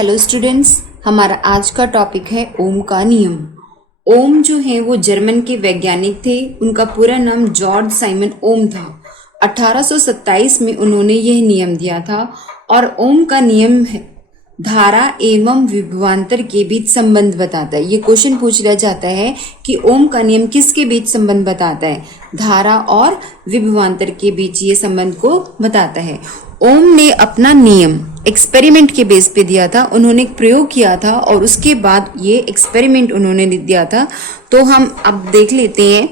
Hello students, हमारा आज का टॉपिक है ओम का नियम। ओम जो है वो जर्मन के वैज्ञानिक थे। उनका पूरा नाम जॉर्ज साइमन ओम था। 1827 में उन्होंने यह नियम दिया था और ओम का नियम है धारा एवं विभवांतर के बीच संबंध बताता है। ये क्वेश्चन पूछ लिया जाता है कि ओम का नियम किसके बीच संबंध बताता है? धारा और विभवांतर के बीच ये संबंध को बताता है। ओम ने अपना नियम एक्सपेरिमेंट के बेस पे दिया था। उन्होंने एक प्रयोग किया था और उसके बाद ये एक्सपेरिमेंट उन्होंने दिया था। तो हम अब देख लेते हैं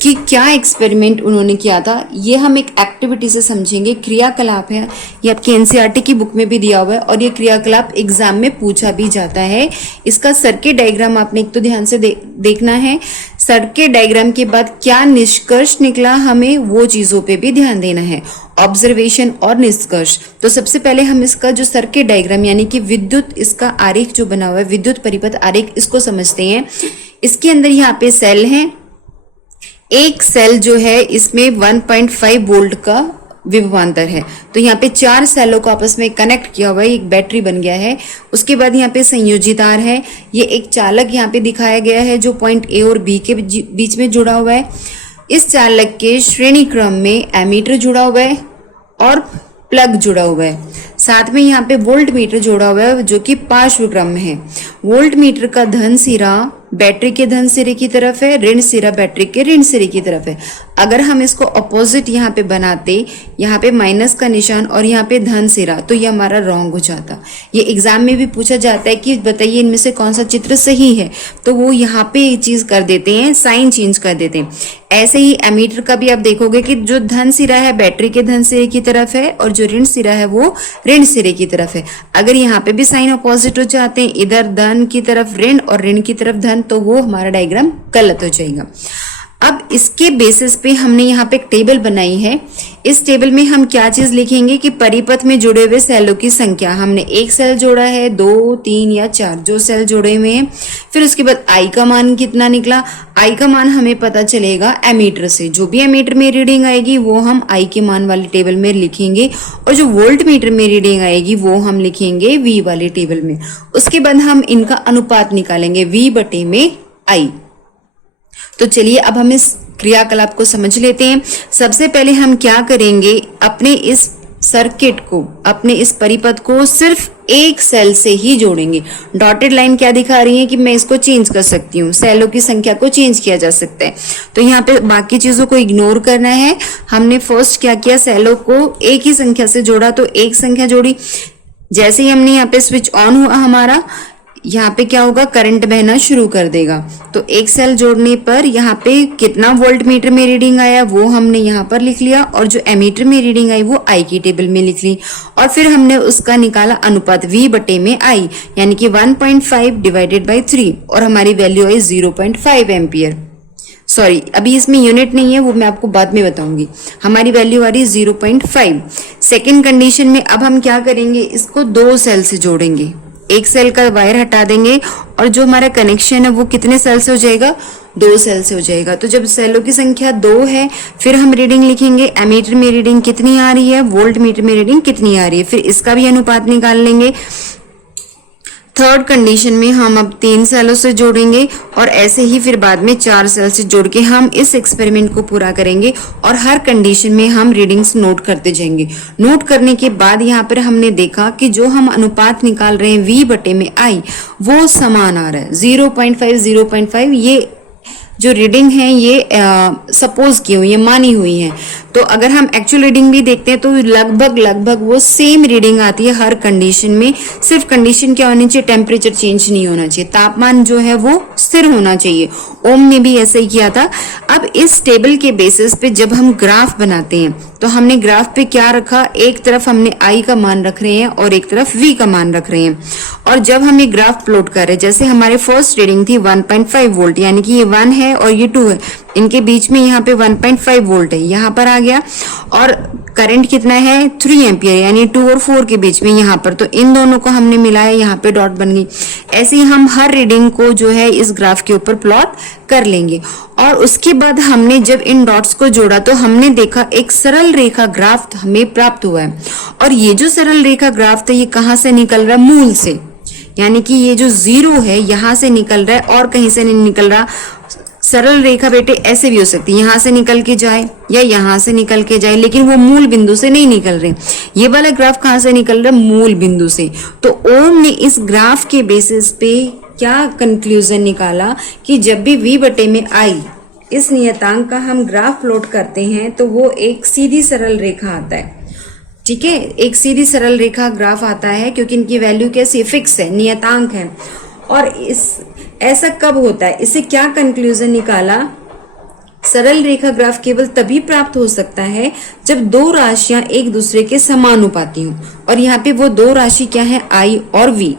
कि क्या एक्सपेरिमेंट उन्होंने किया था। ये हम एक एक्टिविटी से समझेंगे। क्रियाकलाप है, ये आपकी एनसीईआरटी की बुक में भी दिया हुआ है और ये क्रियाकलाप एग्जाम में पूछा भी जाता है। इसका सर्किट डायग्राम आपने एक तो ध्यान से देखना है। सर्किट डायग्राम के बाद क्या निष्कर्ष निकला, हमें वो चीजों पे भी ध्यान देना है। ऑब्जर्वेशन और निष्कर्ष। तो सबसे पहले हम इसका जो सर्किट डायग्राम यानी कि विद्युत इसका आरेख जो बना हुआ है, विद्युत परिपथ आरेख, इसको समझते हैं। इसके अंदर यहाँ पे सेल है। एक सेल जो है इसमें 1.5 वोल्ट का विभवांतर है। तो यहाँ पे 4 सेलों को आपस में कनेक्ट किया हुआ है, एक बैटरी बन गया है। उसके बाद यहाँ पे संयोजी तार है। ये एक चालक यहाँ पे दिखाया गया है जो पॉइंट ए और बी के बीच में जुड़ा हुआ है। इस चालक के श्रेणी क्रम में एमीटर जुड़ा हुआ है और प्लग जुड़ा हुआ है। साथ में यहाँ पे वोल्ट मीटर जोड़ा हुआ है जो कि पार्श्व क्रम में है। वोल्ट मीटर का धन सिरा बैटरी के धन सिरे की तरफ है, ऋण सिरा बैटरी के ऋण सिरे की तरफ है। अगर हम इसको अपोजिट यहाँ पे बनाते, यहाँ पे माइनस का निशान और यहाँ पे धन सिरा, तो ये हमारा रॉन्ग हो जाता। ये एग्जाम में भी पूछा जाता है कि बताइए इनमें से कौन सा चित्र सही है, तो वो यहाँ पे ये चीज कर देते हैं, साइन चेंज कर देते हैं। ऐसे ही एमीटर का भी आप देखोगे कि जो धन सिरा है बैटरी के धन सिरे की तरफ है और जो ऋण सिरा है वो ऋण सिरे की तरफ है। अगर यहाँ पे भी साइन अपोजिट हो जाते हैं, इधर धन की तरफ ऋण और ऋण की तरफ धन, तो वो हमारा डायग्राम गलत हो जाएगा। अब इसके बेसिस पे हमने यहाँ पे एक टेबल बनाई है। इस टेबल में हम क्या चीज लिखेंगे कि परिपथ में जुड़े हुए सेलों की संख्या। हमने एक सेल जोड़ा है, 2, 3 या 4 जो सेल जोड़े हुए हैं। फिर उसके बाद आई का मान कितना निकला। आई का मान हमें पता चलेगा एमीटर से। जो भी एमीटर में रीडिंग आएगी वो हम आई के मान वाली टेबल में लिखेंगे और जो वोल्ट मीटर में रीडिंग आएगी वो हम लिखेंगे वी वाली टेबल में। उसके बाद हम इनका अनुपात निकालेंगे V बटे में I। तो चलिए अब हम इस क्रियाकलाप को समझ लेते हैं। सबसे पहले हम क्या करेंगे, अपने इस सर्किट को, अपने इस परिपथ को सिर्फ एक सेल से ही जोड़ेंगे। डॉटेड लाइन क्या दिखा रही है कि मैं इसको चेंज कर सकती हूँ, सेलों की संख्या को चेंज किया जा सकता है। तो यहाँ पे बाकी चीजों को इग्नोर करना है। हमने फर्स्ट क्या किया, सेलों को एक ही संख्या से जोड़ा, तो एक संख्या जोड़ी। जैसे ही हमने यहाँ पे स्विच ऑन हुआ हमारा, यहाँ पे क्या होगा, करंट बहना शुरू कर देगा। तो एक सेल जोड़ने पर यहाँ पे कितना वोल्ट मीटर में रीडिंग आया वो हमने यहाँ पर लिख लिया और जो एमीटर में रीडिंग आई वो आई की टेबल में लिख ली। और फिर हमने उसका निकाला अनुपात V बटे में I, यानी कि 1.5 डिवाइडेड बाई 3 और हमारी वैल्यू आई 0.5 एम्पियर। सॉरी, अभी इसमें यूनिट नहीं है, वो मैं आपको बाद में बताऊंगी। हमारी वैल्यू आ रही 0.5। सेकेंड कंडीशन में अब हम क्या करेंगे, इसको 2 सेल से जोड़ेंगे। एक सेल का वायर हटा देंगे और जो हमारा कनेक्शन है वो कितने सेल से हो जाएगा, 2 सेल से हो जाएगा। तो जब सेलों की संख्या 2 है, फिर हम रीडिंग लिखेंगे, एमीटर में रीडिंग कितनी आ रही है, वोल्ट मीटर में रीडिंग कितनी आ रही है, फिर इसका भी अनुपात निकाल लेंगे। थर्ड कंडीशन में हम अब 3 सेलों से जोड़ेंगे और ऐसे ही फिर बाद में 4 सेल से जोड़ के हम इस एक्सपेरिमेंट को पूरा करेंगे और हर कंडीशन में हम रीडिंग्स नोट करते जाएंगे। नोट करने के बाद यहाँ पर हमने देखा कि जो हम अनुपात निकाल रहे हैं V बटे में I वो समान आ रहा है। 0.5 ये जो रीडिंग है ये सपोज की हुई है, मानी हुई है। तो अगर हम एक्चुअल रीडिंग भी देखते हैं तो लगभग वो सेम रीडिंग आती है हर कंडीशन में। सिर्फ कंडीशन क्या होनी चाहिए, टेम्परेचर चेंज नहीं होना चाहिए, तापमान जो है वो स्थिर होना चाहिए। ओम ने भी ऐसा ही किया था। अब इस टेबल के बेसिस पे जब हम ग्राफ बनाते हैं तो हमने ग्राफ पे क्या रखा, एक तरफ हमने I का मान रख रहे हैं और एक तरफ V का मान रख रहे हैं। और जब हम ये ग्राफ प्लॉट कर रहे हैं, जैसे हमारे फर्स्ट रीडिंग थी 1.5 वोल्ट, यानी कि ये 1 है और ये 2 है, इनके बीच में यहाँ पे 1.5 वोल्ट है, यहाँ पर आ गया। और करंट कितना है, 3 एम्पियर, यानी 2 और 4 के बीच में यहाँ पर। तो इन दोनों को हमने मिलाया, यहाँ पे डॉट बन गई। ऐसे ही हम हर रीडिंग को जो है इस ग्राफ के ऊपर प्लॉट कर लेंगे। और उसके बाद हमने जब इन डॉट्स को जोड़ा तो हमने देखा एक सरल रेखा ग्राफ हमें प्राप्त हुआ है। और ये जो सरल रेखा ग्राफ था ये कहाँ से निकल रहा है, मूल से। यानी कि ये जो 0 है यहाँ से निकल रहा है और कहीं से नहीं निकल रहा। सरल रेखा बेटे ऐसे भी हो सकती है, यहाँ से निकल के जाए या यहाँ से निकल के जाए, लेकिन वो मूल बिंदु से नहीं निकल रहे। ये वाला ग्राफ कहाँ से निकल रहा है? मूल बिंदु से। तो ओम ने इस ग्राफ के बेसिस पे क्या कंक्लूजन निकाला कि जब भी v बटे में i इस नियतांक का हम ग्राफ प्लॉट करते हैं तो वो एक सीधी सरल रेखा आता है। ठीक है, एक सीधी सरल रेखा ग्राफ आता है क्योंकि इनकी वैल्यू कैसी फिक्स है, नियतांक है। और इस ऐसा कब होता है? इससे क्या कंक्लूजन निकाला? सरल रेखा ग्राफ केवल तभी प्राप्त हो सकता है जब दो राशियां एक दूसरे के समानुपाती हों, और यहाँ पे वो दो राशि क्या है? i और v।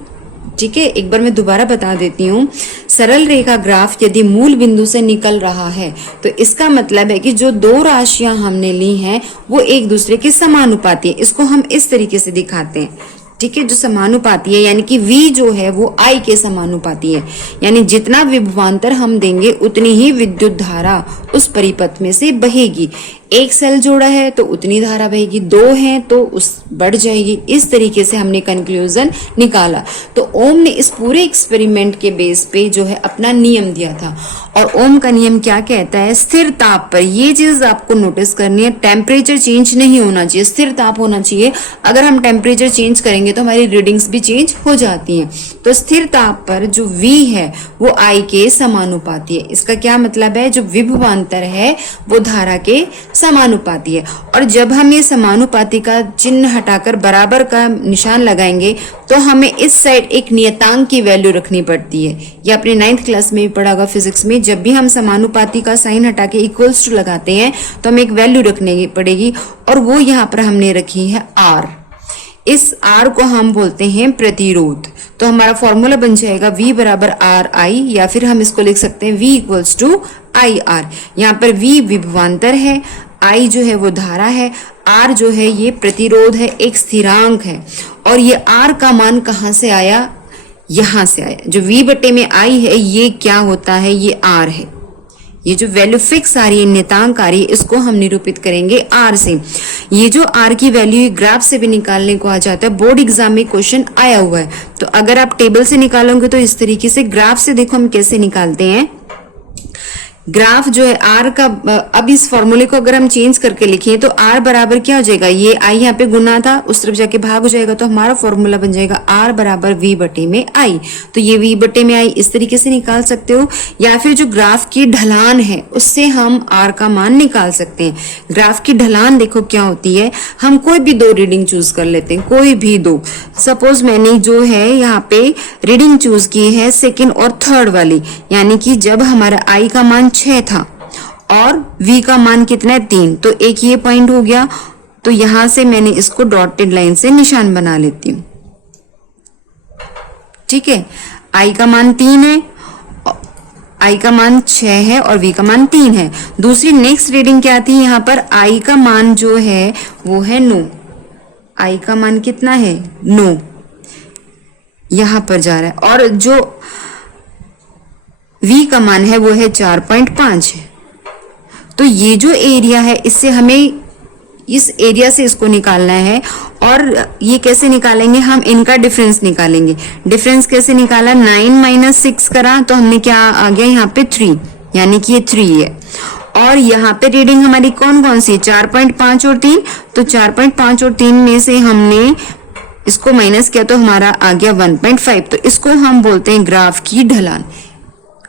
ठीक है, एक बार मैं दोबारा बता देती हूँ। सरल रेखा ग्राफ यदि मूल बिंदु से निकल रहा है तो इसका मतलब है कि जो दो राशियां हमने ली हैं वो एक दूसरे के समानुपाती है। इसको हम इस तरीके से दिखाते हैं। ठीक है, जो समानुपाती है यानी कि v जो है वो i के समानुपाती है, यानी जितना विभवांतर हम देंगे उतनी ही विद्युत धारा उस परिपथ में से बहेगी। एक सेल जोड़ा है तो उतनी धारा बहेगी, दो हैं तो उस बढ़ जाएगी। इस तरीके से हमने कंक्लूजन निकाला। तो ओम ने इस पूरे एक्सपेरिमेंट के बेस पे जो है अपना नियम दिया था, और ओम का नियम क्या कहता है? स्थिर ताप पर, ये चीज आपको नोटिस करनी है, टेम्परेचर चेंज नहीं होना चाहिए, स्थिर ताप होना चाहिए। अगर हम टेम्परेचर चेंज करेंगे तो हमारी रीडिंग्स भी चेंज हो जाती हैं। तो स्थिर ताप पर जो v है वो i के समानुपाती है। इसका क्या मतलब है? जो विभवांतर है वो धारा के समानुपाती है। और जब हम ये समानुपाती का चिन्ह हटाकर बराबर का निशान लगाएंगे तो हमें इस साइड एक नियतांक की वैल्यू रखनी पड़ती है। ये अपने 9th क्लास में भी पढ़ा होगा फिजिक्स में। जब भी हम समानुपाती का साइन हटा के इक्वल्स टू लगाते हैं तो हमें एक वैल्यू रखने पड़ेगी, और वो यहाँ पर हमने रखी है r। इस r को हम बोलते हैं प्रतिरोध। तो हमारा फॉर्मूला बन जाएगा v बराबर आर आई, या फिर हम इसको लिख सकते हैं v equals to I R. यहाँ पर v विभवांतर है, I जो है वो धारा है, R जो है ये प्रतिरोध है, एक स्थिरांक है। और ये R का मान कहाँ से आया? यहाँ से आया। जो V बटे में I है ये क्या होता है? ये R है। ये जो वैल्यू फिक्स आ रही है, नियतांक आ रही है, इसको हम निरूपित करेंगे R से। ये जो R की वैल्यू ग्राफ से भी निकालने को आ जाता है, बोर्ड एग्जाम में क्वेश्चन आया हुआ है। तो अगर आप टेबल से निकालोगे तो इस तरीके से, ग्राफ से देखो हम कैसे निकालते हैं। ग्राफ जो है R का, अब इस फॉर्मूले को अगर हम चेंज करके लिखें तो R बराबर क्या हो जाएगा? ये I यहाँ पे गुना था, उस तरफ जाके भाग हो जाएगा, तो हमारा फॉर्मूला बन जाएगा R बराबर V बटे में I। तो ये V बटे में I इस तरीके से निकाल सकते हो, या फिर जो ग्राफ की ढलान है उससे हम R का मान निकाल सकते हैं। ग्राफ की ढलान देखो क्या होती है, हम कोई भी दो रीडिंग चूज कर लेते हैं, कोई भी दो। सपोज मैंने जो है यहाँ पे रीडिंग चूज की है सेकेंड और थर्ड वाली, यानी कि जब हमारा I का मान 6 था और v का मान कितना है? 3, तो एक ये पॉइंट हो गया। तो यहां से मैंने इसको डॉटेड लाइन से निशान बना लेती हूं। ठीक है, i का मान 3 है, i का मान 6 है और v का मान 3 है। दूसरी नेक्स्ट रीडिंग क्या आती है? यहाँ पर i का मान जो है वो है 9। i का मान कितना है? 9 यहां पर जा रहा है, और जो v का मान है वो है 4.5 है। तो ये जो एरिया है इससे हमें, इस एरिया से इसको निकालना है। और ये कैसे निकालेंगे? हम इनका डिफरेंस निकालेंगे। डिफरेंस कैसे निकाला? 9 माइनस 6 करा तो हमने क्या आ गया यहाँ पे? 3, यानी कि ये 3 है। और यहाँ पे रीडिंग हमारी कौन कौन सी? 4.5 और 3। तो 4.5 और 3 में से हमने इसको माइनस किया तो हमारा आ गया 1.5। तो इसको हम बोलते हैं ग्राफ की ढलान।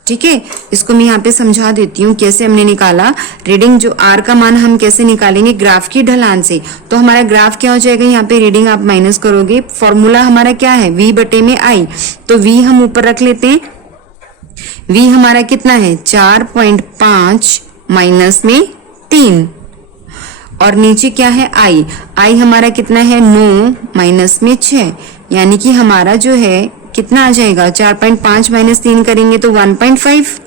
ठीक है, इसको मैं यहाँ पे समझा देती हूँ कैसे हमने निकाला रीडिंग। जो R का मान हम कैसे निकालेंगे? ग्राफ की ढलान से। तो हमारा ग्राफ क्या हो जाएगा? यहाँ पे रीडिंग आप माइनस करोगे, फॉर्मूला हमारा क्या है? V बटे में I। तो V हम ऊपर रख लेते हैं। V हमारा कितना है? 4.5 माइनस में 3, और नीचे क्या है? I हमारा कितना है? 9 माइनस में 6, यानी कि हमारा जो है कितना आ जाएगा? 4.5 माइनस 3 करेंगे तो 1.5,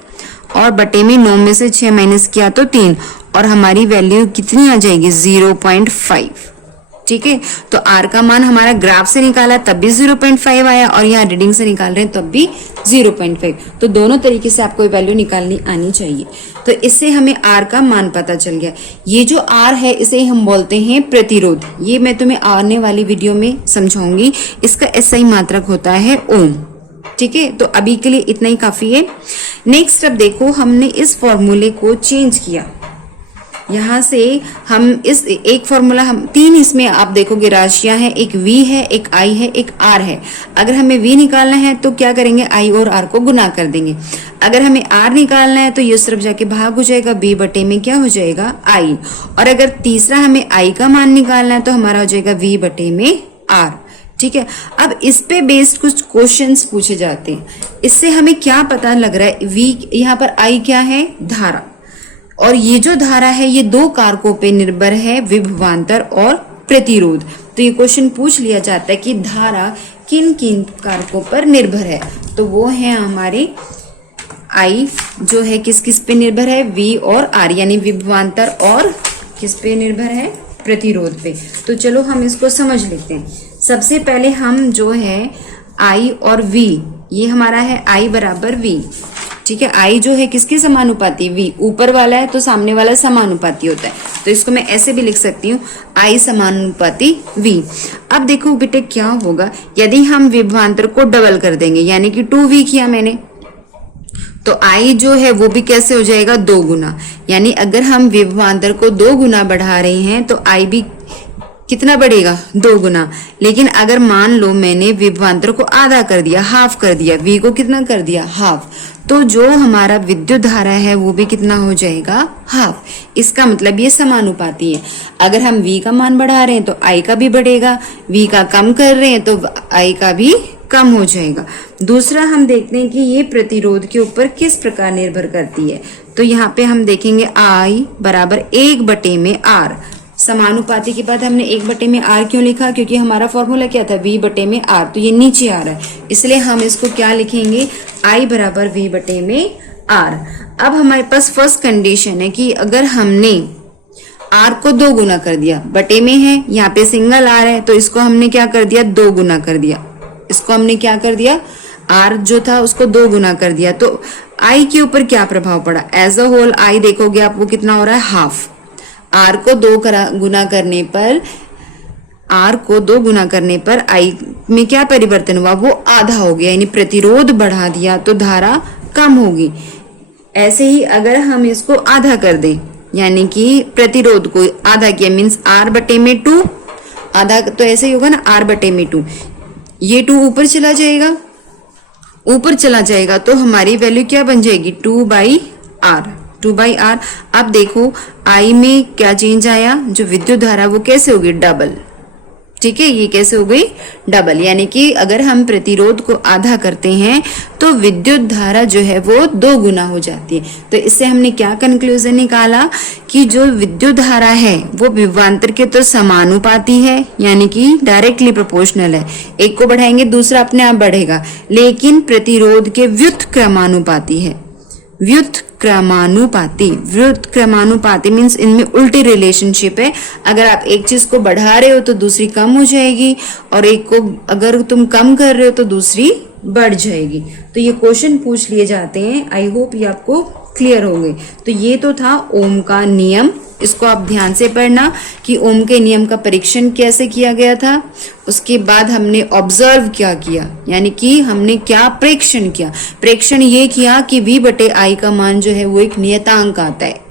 और बटे में 9 में से 6 माइनस किया तो 3, और हमारी वैल्यू कितनी आ जाएगी? 0.5। ठीक है, तो R का मान हमारा ग्राफ से निकाला तब भी 0.5 आया, और यहाँ रीडिंग से निकाल रहे हैं तब भी 0.5। तो दोनों तरीके से आपको वैल्यू निकालनी आनी चाहिए। तो इससे हमें R का मान पता चल गया। ये जो R है इसे हम बोलते हैं प्रतिरोध। ये मैं तुम्हें आने वाली वीडियो में समझाऊंगी। इसका SI मात्रक होता है ओम। ठीक है, तो अभी के लिए इतना ही काफी है। नेक्स्ट अब देखो, हमने इस फॉर्मूले को चेंज किया। यहाँ से हम इस एक फॉर्मूला, हम तीन इसमें आप देखोगे राशियां हैं, एक v है, एक i है, एक r है। अगर हमें v निकालना है तो क्या करेंगे, i और r को गुना कर देंगे। अगर हमें r निकालना है तो ये तरफ जाके भाग हो जाएगा, b बटे में क्या हो जाएगा, i। और अगर तीसरा हमें i का मान निकालना है तो हमारा हो जाएगा v बटे में r। ठीक है, अब इस पे बेस्ड कुछ क्वेश्चंस पूछे जाते हैं। इससे हमें क्या पता लग रहा है, v यहाँ पर i क्या है, धारा, और ये जो धारा है ये दो कारकों पे निर्भर है, विभवांतर और प्रतिरोध। तो ये क्वेश्चन पूछ लिया जाता है कि धारा किन किन कारकों पर निर्भर है, तो वो है हमारे I जो है किस किस पे निर्भर है, V और R, यानी विभवांतर और किस पे निर्भर है, प्रतिरोध पे। तो चलो हम इसको समझ लेते हैं। सबसे पहले हम जो है I और V, ये हमारा है I बराबर V। ठीक है, I जो है किसके समानुपाती, V। ऊपर वाला है तो सामने वाला समानुपाती होता है, तो इसको मैं ऐसे भी लिख सकती हूँ, I समानुपाती V। अब देखो बेटे क्या होगा, यदि हम विभवांतर को डबल कर देंगे, यानी कि 2V किया मैंने, तो I जो है वो भी कैसे हो जाएगा, 2 गुना। यानी अगर हम विभवांतर को 2 गुना बढ़ा रहे हैं तो I भी कितना बढ़ेगा, 2 गुना। लेकिन अगर मान लो मैंने विभवांतर को आधा कर दिया, हाफ कर दिया, V को कितना कर दिया, हाफ, तो जो हमारा विद्युत धारा है वो भी कितना हो जाएगा, हाफ। इसका मतलब ये समानुपाती है। अगर हम V का मान बढ़ा रहे हैं तो I का भी बढ़ेगा, V का कम कर रहे हैं तो I का भी कम हो जाएगा। दूसरा हम देखते हैं कि ये प्रतिरोध के ऊपर किस प्रकार निर्भर करती है। तो यहाँ पे हम देखेंगे I बराबर 1 बटे में R। समानुपाती के बाद हमने 1 बटे में R क्यों लिखा, क्योंकि हमारा फॉर्मूला क्या था, V बटे में R, तो ये नीचे आ रहा है, इसलिए हम इसको क्या लिखेंगे, I बराबर V बटे में R। अब हमारे पास फर्स्ट कंडीशन है कि अगर हमने R को 2 गुना कर दिया, बटे में है, यहाँ पे सिंगल R है, तो इसको हमने क्या कर दिया, 2 गुना कर दिया। इसको हमने क्या कर दिया, R जो था उसको 2 गुना कर दिया, तो I के ऊपर क्या प्रभाव पड़ा, एज अ होल I देखोगे आप वो कितना हो रहा है, हाफ। R को 2 गुना करने पर, R को 2 गुना करने पर I में क्या परिवर्तन हुआ, वो आधा हो गया, यानी प्रतिरोध बढ़ा दिया तो धारा कम होगी। ऐसे ही अगर हम इसको आधा कर दें, यानी कि प्रतिरोध को आधा किया, मीन्स R बटे में 2, आधा तो ऐसे ही होगा ना, R बटे में 2, ये 2 ऊपर चला जाएगा, ऊपर चला जाएगा तो हमारी वैल्यू क्या बन जाएगी, 2/R। अब देखो I में क्या चेंज आया, जो विद्युत धारा वो कैसे होगी, डबल। ठीक है, ये कैसे हो गई, डबल। यानी कि अगर हम प्रतिरोध को आधा करते हैं तो विद्युत धारा जो है वो 2 गुना हो जाती है। तो इससे हमने क्या कंक्लूजन निकाला कि जो विद्युत धारा है वो विभवांतर के तो समानुपाती है, यानी कि डायरेक्टली प्रोपोर्शनल है। एक को बढ़ाएंगे दूसरा अपने आप बढ़ेगा, लेकिन प्रतिरोध के व्युत्क्रमानुपाती है। व्युत्क्रमानुपाती मीन्स इनमें उल्टी रिलेशनशिप है। अगर आप एक चीज को बढ़ा रहे हो तो दूसरी कम हो जाएगी, और एक को अगर तुम कम कर रहे हो तो दूसरी बढ़ जाएगी। तो ये क्वेश्चन पूछ लिए जाते हैं। आई होप ये आपको क्लियर हो गए। तो ये तो था ओम का नियम, इसको आप ध्यान से पढ़ना कि ओम के नियम का परीक्षण कैसे किया गया था। उसके बाद हमने ऑब्जर्व क्या किया, यानी कि हमने क्या प्रेक्षण किया। प्रेक्षण ये किया कि V बटे I का मान जो है वो एक नियतांक आता है,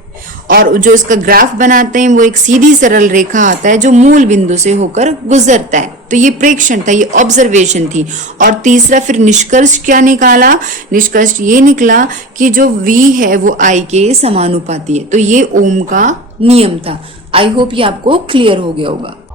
और जो इसका ग्राफ बनाते हैं वो एक सीधी सरल रेखा आता है जो मूल बिंदु से होकर गुजरता है। तो ये प्रेक्षण था, ये ऑब्जर्वेशन थी। और तीसरा फिर निष्कर्ष क्या निकाला, निष्कर्ष ये निकला कि जो V है वो I के समानुपाती है। तो ये ओम का नियम था। आई होप ये आपको क्लियर हो गया होगा।